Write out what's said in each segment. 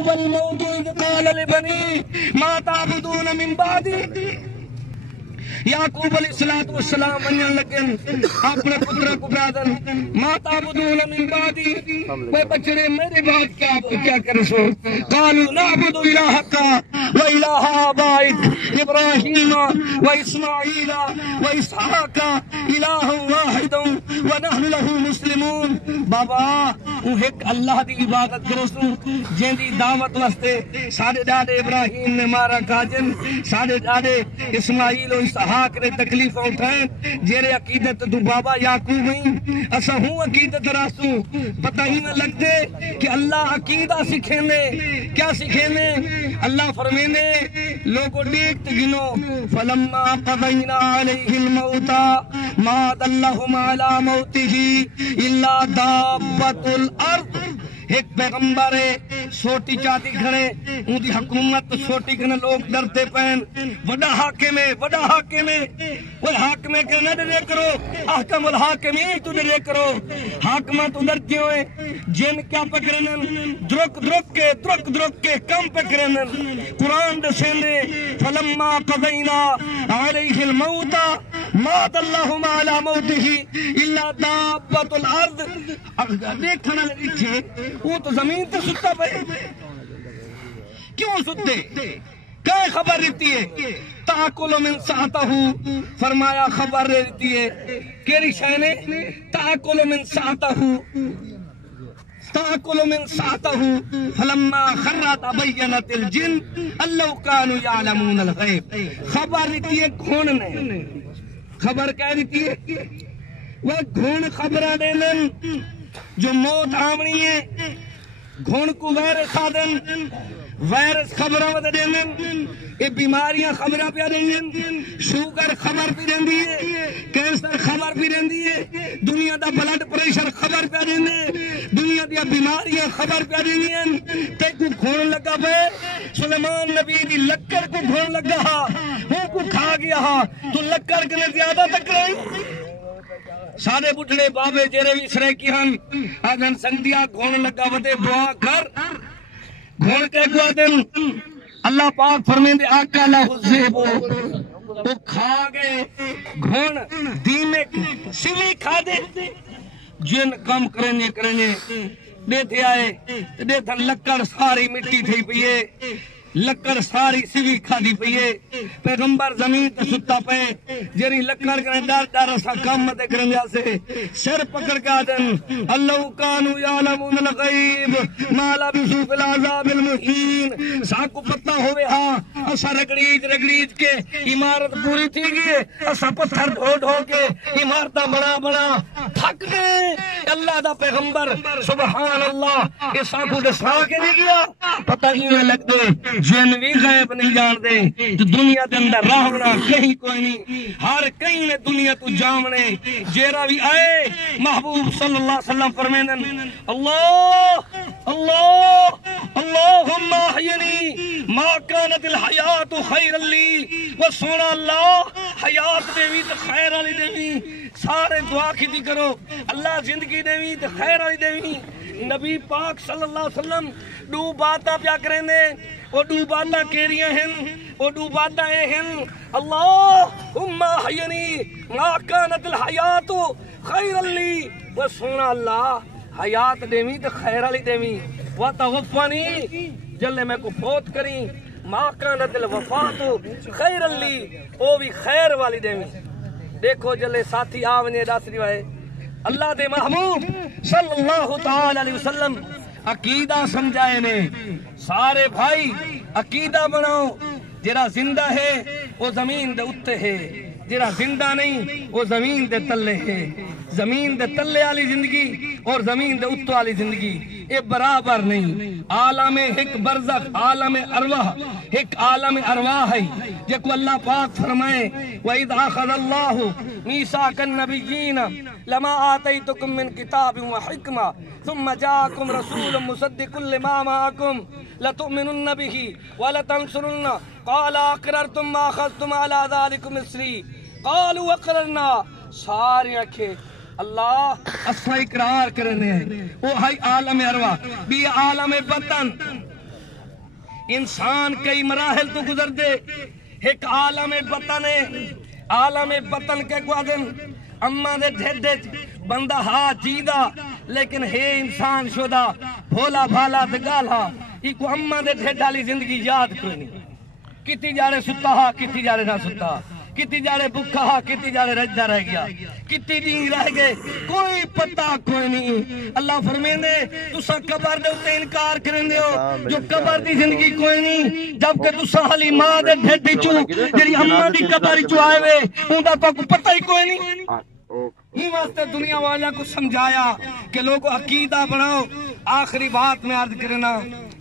والموت إذ قال لبني ما تعبدون من بعدي یعقوب علیہ السلام ونجن لگن اپنے پتر کو بیادن ما تعبدون من بعدی وہ بچڑے میرے بعد کیا کرسو قالوا نعبد الہک و الہ آبائک ابراہیم و اسماعیل و اسحاق الہ واحد و نحن له مسلمون بابا ایک اللہ دی عبادت کرسو جن دی دعوت واسطے ساڈے ڈاڈے ابراہیم نے مارا کاجن ساڈے ڈاڈے اسماعیل و اسحاق نے تکلیفاں اٹھائیں جیرے عقیدت تو بابا یعقوب ہیں اسا ہوں عقیدت راسوں پتہ ہی نہ لگتے کہ اللہ عقیدہ سکھینے کیا سکھینے اللہ فرمینے لوگوں دیکھت گنو فلما قضینا علیہ الموت ما دلہم علی موتہ الا دابت الارض ایک پیغمبر ہے سوٹی چاہتی کھڑے ان دی حکومت سوٹی کھنے لوگ ڈرتے پہن وڈا حاکم ہے وہ حاکم ہے کہ نہ ڈرے کرو احکم الحاکمین تو ڈرے کرو حاکمہ تو ڈرتے ہوئے جن کیا پکرنن درک کے کم پکرنن قرآن دسینے فلما قضینا علیہ الموت ما دلہم علی موتہ الا دابت الارض دیکھنا لکھے وہ تو زمین تے ستا پہ کیوں ستے کیا خبر رہتی ہے تاکل من ساعتہ فرمایا خبر رہتی ہے کیری شاینے تاکل من ساعتہ فلما خرات بینت الجن اللہ کانو یعلمون الغیب خبر رہتی ہے گھوننے خبر کیا رہتی ہے وہ گھون خبرہ دینن جو موت آمنی ہے گھون کو ویرس آدن ویرس خبرہ مدد دینن یہ بیماریاں خبرہ پہ دینن شوگر خبر پہ دین دیئے کینسر خبر پہ دین دیئے دنیا دا بلڈ پریشر خبر پہ دینے دنیا دیا بیماریاں خبر پہ دینین تے کو گھون لگا پہ سلیمان نبی دی لکر کو گھون لگا ہا وہ کو کھا گیا ہا تو لکر کنے زیادہ تک رہی سارے بٹھڑے بابے جیرے بھی سرے کی ہن آدھن سنگدیا گھون لگا ودے دعا کر گھون کے کو آدھن اللہ پاک فرمین دے آقا اللہ حزیبو وہ کھا گئے گھون دیمے سوی کھا دے جن کم کرنے دیتے آئے دیتھن لکڑ ساری مٹی تھی پیئے لکڑ ساری سوی کھا دی پیئے پیغمبر زمین تے ستا پے جری لکڑ کرنے ڈار سا کم مدے کرنے جاسے سر پکڑ کا دن اللہ کانو یعلمون الغیب ما لبثوا فی العذاب المہین ساکو پتہ ہوئے ہاں اسا رگڑیج کے عمارت پوری تھی گئے اسا پتھر ڈھو کے عمارتہ بنا تھک گئے اللہ دا پیغمبر سبحان اللہ یہ ساکو دسا کے نہیں گیا پتہ ہی میں لگ دے جن بھی غیب نہیں جان دے تو دنیا دے اندر راہنا کہیں کوئی نہیں ہر کہیں نے دنیا تو جامنے جیرا بھی آئے محبوب صلی اللہ علیہ وسلم فرمینن اللہم احینی ما کانت الحیات خیر لی وہ سونا اللہ حیات دیوی تو خیر علی دیوی سارے دعا کھیتی کرو اللہ زندگی دیوی تو خیر علی دیوی نبی پاک صلی اللہ علیہ وسلم دو باتاں پیا کریں دے وہ دو باتاں کیریاں ہیں وہ دو باتاں ہیں اللہم احینی ما کانت الحیات خیر لی وہ سونا اللہ حیات دیوی تو خیر علی دیوی وَتَغَفَّنِي جلے میں کو فوت کریں ما کانت الوفات خیر لی وہ بھی خیر والی دیوی دیکھو جلے ساتھی آونے داسری وائے اللہ دے محبوب صلی اللہ تعالی علیہ وسلم عقیدہ سمجھائے نے سارے بھائی عقیدہ بناؤ جرا زندہ ہے وہ زمین دے اتے ہے جرا زندہ نہیں وہ زمین دے تلے ہے زمین دے تلے والی زندگی اور زمین دے اتو والی زندگی یہ برابر نہیں عالم ایک برزخ عالم ارواح ایک عالم ارواح ہے جے کو اللہ پاک فرمائے وَإِذْ أَخَذَ اللَّهُ مِيثَاقَ النَّبِيِّينَ لَمَا آتَيْتُكُم مِّن كِتَابٍ وَحِكْمَةٍ ثُمَّ جَاءَكُمْ رَسُولٌ مُصَدِّقٌ لِّمَا مَعَكُمْ لَتُؤْمِنُنَّ بِهِ وَلَتَنصُرُنَّ قَالَ أَقْرَرْتُمْ مَا أَخَذْتُمْ عَلَى ذَلِكُمْ إِصْرِي قَالُوا أَقْرَرْنَا سارے آنکھیں اللہ اسا اقرار کرنے ہیں وہ ہے عالم ارواح بھی عالم بطن انسان کئی مراحل تو گزر دے. ایک عالم بطن ہے. عالم بطن کے کو دن اما دے ڈھڈ بندہ ہا جیدا لیکن ہے انسان شدہ بھولا بھالا دگالا. ایک اما دے ڈھڈ والی زندگی یاد کوئی نہیں. کتی جارے ستا ہا کتی جارے نہ ستا, کتی جارے بکھا ہا کتی جارے رجدہ رہ گیا, کتی دین رہ گئے کوئی پتہ کوئی نہیں. اللہ فرمیندے تسا قبر دے اتے انکار کرن دے ہو جو قبر دی زندگی کوئی نہیں, جبکہ تسا حلی ماں دے ڈھڈ چو جڑی اماں دی قبر چو آئے وے اوندا تو پتہ ہی کوئی نہیں. ہی واسطے دنیا والا کو سمجھایا کہ لوگوں عقیدہ بناؤ. آخری بات میں عرض کرنا,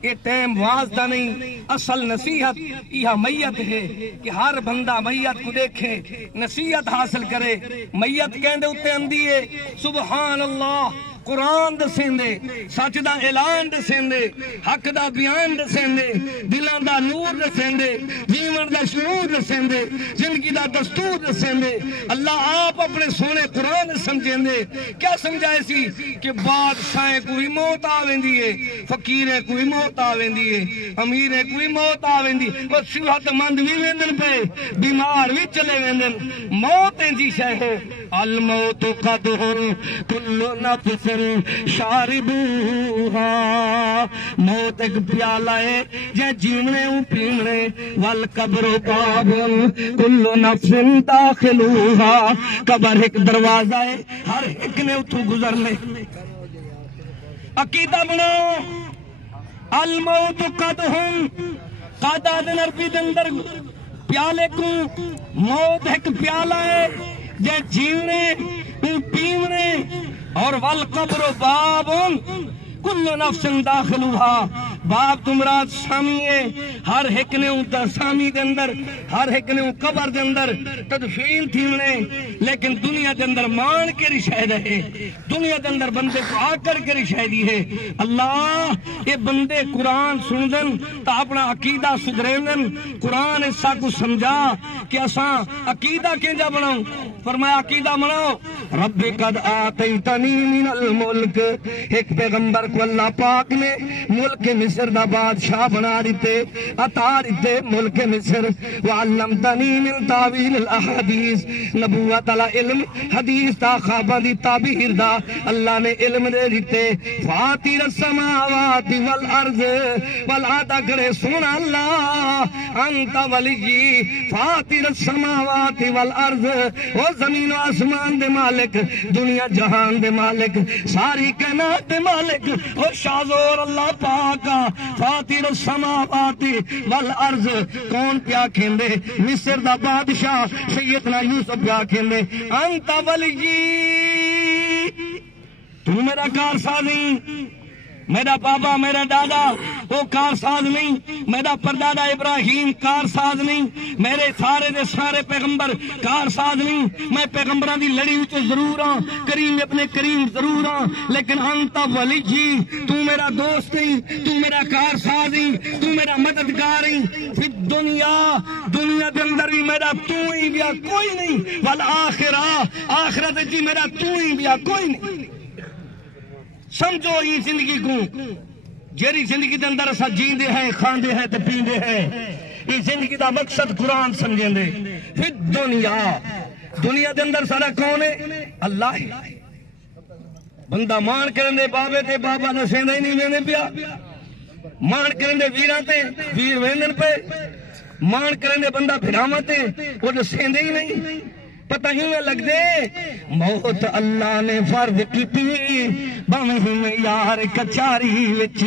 یہ ٹیم واسطہ نہیں, اصل نصیحت یہ میت ہے کہ ہر بندہ میت کو دیکھے نصیحت حاصل کرے. میت کہندے اتے اندی ہے سبحان اللہ, قرآن دسیندے, سچ دا اعلان دسیندے, حق دا بیان دسیندے, دلان دا نور دسیندے, جیون دا شعور دسیندے, زندگی دا دستور دسیندے. اللہ آپ اپنے سونے قرآن سمجھیندے. کیا سمجھائے سی کہ بادشاہیں کوئی موت آویندی ہے, فقیریں کوئی موت آویندی ہے, امیریں کوئی موت آویندی, وہ صحت مند بھی ویندن پہ, بیمار بھی چلے ویندن. موت انجی شے ہے. الموت قدر کل نفس شاربوہا, موت ایک پیالہ ہے جے جیونے ہوں پیمنے, والقبر باب کل نفس داخلوہا, قبر ایک دروازہ ہے ہر ایک نے اتھو گزرنے. عقیدہ بناؤ. الموت قدہم, قادہ دن عربی دندر پیالے کو, موت ایک پیالہ ہے جے جیونے ہوں پیمنے, اور والقبر باب کل نفس داخلوہا, باب تمرات سامی ہے ہر ایک نے ہوتا سامی دے اندر, ہر ایک نے قبر دے اندر تدفین تھیمنے. لیکن دنیا دے اندر مان کے رشاہ ہے, دنیا دے اندر بندے کو آ کر کے رشاہ دی ہے. اللہ یہ بندے قرآن سن دن تا اپنا عقیدہ سدھرین. قرآن ایسا کو سمجھا کہ اساں عقیدہ کینجا بناؤں. فرمایا عقیدہ بناؤ. رب قد آتیتنی من الملک, ایک پیغمبر کو اللہ پاک نے ملک مصر دا بادشاہ بنا دیتے, عطا دیتے ملک مصر. وعلمتنی من تعویل الاحادیث, نبوت علی علم حدیث دا خوابہ دی تعبیر دا اللہ نے علم دے دیتے. فاتر السماوات والارض, والعادہ کرے سونا اللہ انت ولی, فاتر السماوات والارض, وہ زمین و آسمان دے مالک, دنیا جہان دے مالک, ساری کائنات دے مالک, وہ شازور اللہ پاکا. فاتر السماوات والارض, کون پیا کھیندے؟ مصر دا بادشاہ سیدنا یوسف پیا کھیندے انت ولی, تو میرا کارساز نہیں, میرا بابا میرا دادا وہ کارساز نہیں, میرا پردادا ابراہیم کارساز نہیں, میرے سارے دے سارے پیغمبر کارساز نہیں. میں پیغمبران دی لڑی ہوئی ضرور ہاں, کریم اپنے کریم ضرور ہاں, لیکن انت ولی جی, تو میرا دوست نہیں, تو میرا کارساز نہیں, تو میرا مددگار نہیں. پھر دنیا دے اندر بھی میرا تو ہی بیا کوئی نہیں, والآخرہ, آخرت جی میرا تو ہی بیا کوئی نہیں. سمجھو یہ زندگی کو, جیری زندگی دے اندر اسا جیندے ہیں, کھاندے ہیں تے پیندے ہیں, یہ زندگی دا مقصد قرآن سمجھیں دے. پھر دنیا دے اندر سارا کون ہے؟ اللہ ہے. بندہ مان کرن دے بابے تے بابا نسیندہ ہی نہیں ویندے پیا, مان کرن دے ویران تے ویر ویندن پہ, مان کرن دے بندہ بھراواں تے وہ نسیندے ہی نہیں. پتہ ہی میں لگ دے موت اللہ نے فرض کیتی, بہم یار کچاری وچ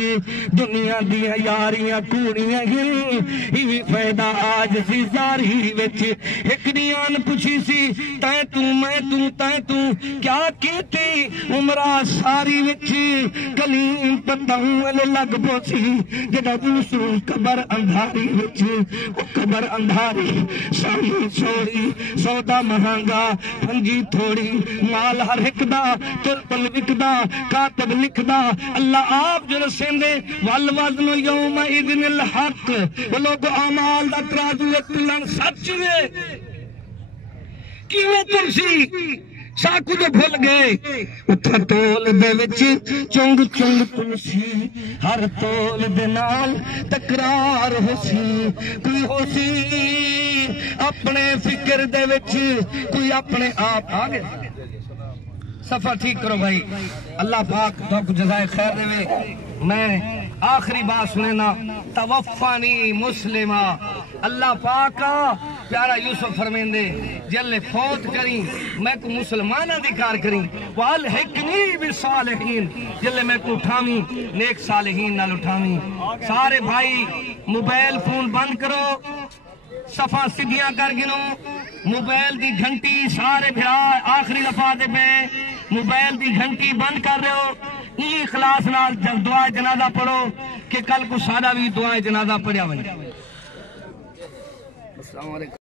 دنیا دیا یاریاں کوڑیاں ہی, ہی فائدہ آج سی زاری وچ. ایک نیان پوچھی سی تائیں تو میں تو تائیں تو کیا کیتی عمرہ ساری وچ, کلیم پتہوں والے لگ پوسی جدہ دوسروں قبر اندھاری وچ. وہ قبر اندھاری سامی چھوڑی سودا مہنگا پھنجی تھوڑی, مال ہر ایک دا تل تل وکدا, کاتب لکھدا. اللہ آپ جو رسیندے والوزن یوم اذن الحق, وہ لوگ اعمال دا ترازو تلن سچ وے. کیویں تم سی ساکو جو بھول گئے اتھا تول دے وچ چنگ چنگ تلسی ہر تول دے نال تکرار ہو سی کوئی ہو سی اپنے فکر دے وچ کوئی اپنے آپ آگے صفحہ ٹھیک کرو بھائی اللہ پاک تو کو جزائے خیر دے میں آخری بات سنینا توفانی مسلمہ اللہ پاک پیارا یوسف فرمیندے جلے فوت کریں میں کو مسلمانہ دکار کریں والحقنی بالصالحین جلے میں کو اٹھاویں نیک صالحین نال اٹھاویں سارے بھائی موبائل فون بند کرو صفحہ سدیاں کر گنو موبائل دی گھنٹی سارے بھرا آخری دفعہ دے پہ موبائل دی گھنٹی بند کر رہے ہو یہ اخلاص نال دعا جنازہ پڑھو کہ کل کو سارا بھی دعا جنازہ پڑھیا بنے السلام علیکم